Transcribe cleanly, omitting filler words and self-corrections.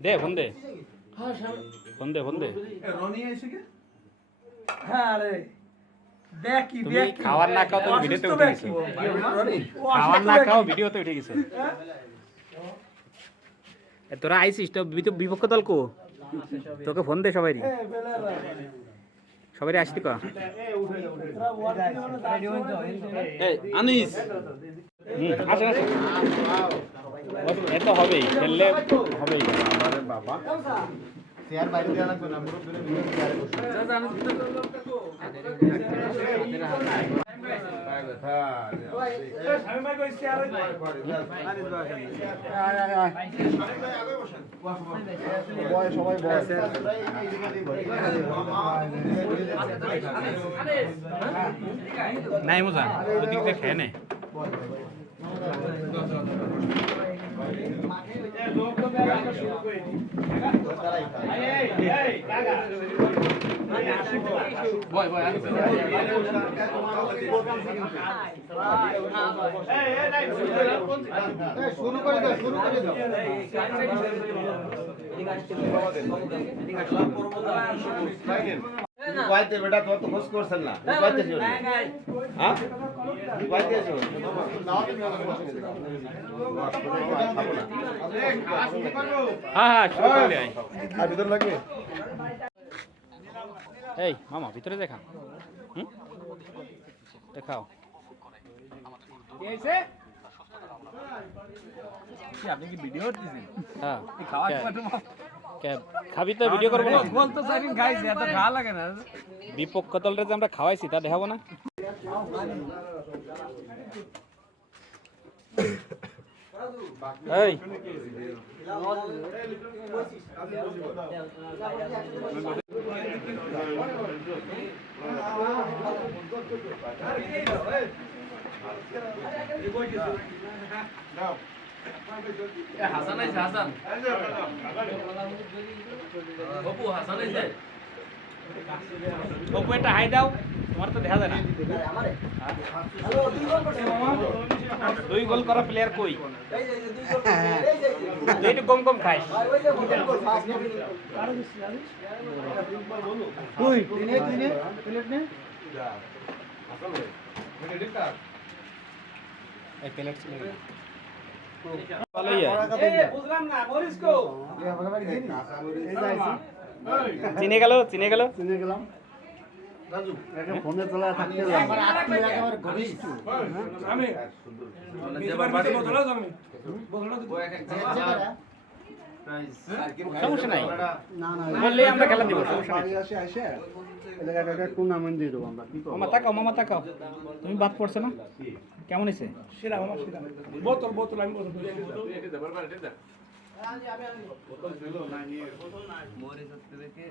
দে phone দে phone দে phone দে তুমি খাওয়ার না খাও তুমি ভিডিওতে উঠে গেছো খাওয়ার না খাও ভিডিওতে উঠে গেছো তোরা আইসিস তো বিপক্ষ দল কো তোকে ফোন দে সবাই সবাই আসতি কা আনিস আসেন আসেন এত হবেই খেললে হবেই বাবা শেয়ার বাইরে দেওয়া লাগবে না মুরব্বী ভিডিও শেয়ার করতে নাই মজা ওদিক দিয়ে খেয়ে নে শুরু করে দাও কয়তে বেটা তো তো খোঁজ করছেন না কয়তে ছিল হ্যাঁ কয়তে ছিল হ্যাঁ শুরু করে আই আর ভিতর লাগবে এই মামা ভিতরে দেখা দেখাও কি হইছে কি আপনি কি ভিডিও করতেছেন হ্যাঁ কি খাওয়া খাবি তো ভিডিও করব না বল তো সাইন গাইস এত ভালো লাগে না বিপক্ষ দলরে যে আমরা খাওয়াইছি তা দেখাবো না এই হাসান আইছে হাসান বাবু হাসান আইছে বাবু এটা হাই দাও তোমার তো দেখা যায় না আমারে হ্যালো দুই গোল করা প্লেয়ার কই এই তো কম কম খাইস কই তিনে প্লেট নে এই প্লেট ছিল বুঝলাম না মরিস কো চিনে গেলাম রাজু একটা ফোনে তোলা থাকতে আমার আত্মীয় একেবারে ঘনিষ্ঠ আমি নিজের বাড়িতে বদলা যাবে বদলা সমস্যা নাই না বললে আমরা খেলা দিব সমস্যা নাই আসে এলাকা একটা টুর্নামেন্ট দিয়ে দেব আমরা কি করব মামা তাকাও তুমি বাদ পড়ছ না কেমন হইছে সেরা মামা সেরা বোতল আমি বোতল এটা দে বরবার এটা দে আমি বোতল ছিল না নিয়ে বোতল নাই মোরে সত্যি দেখে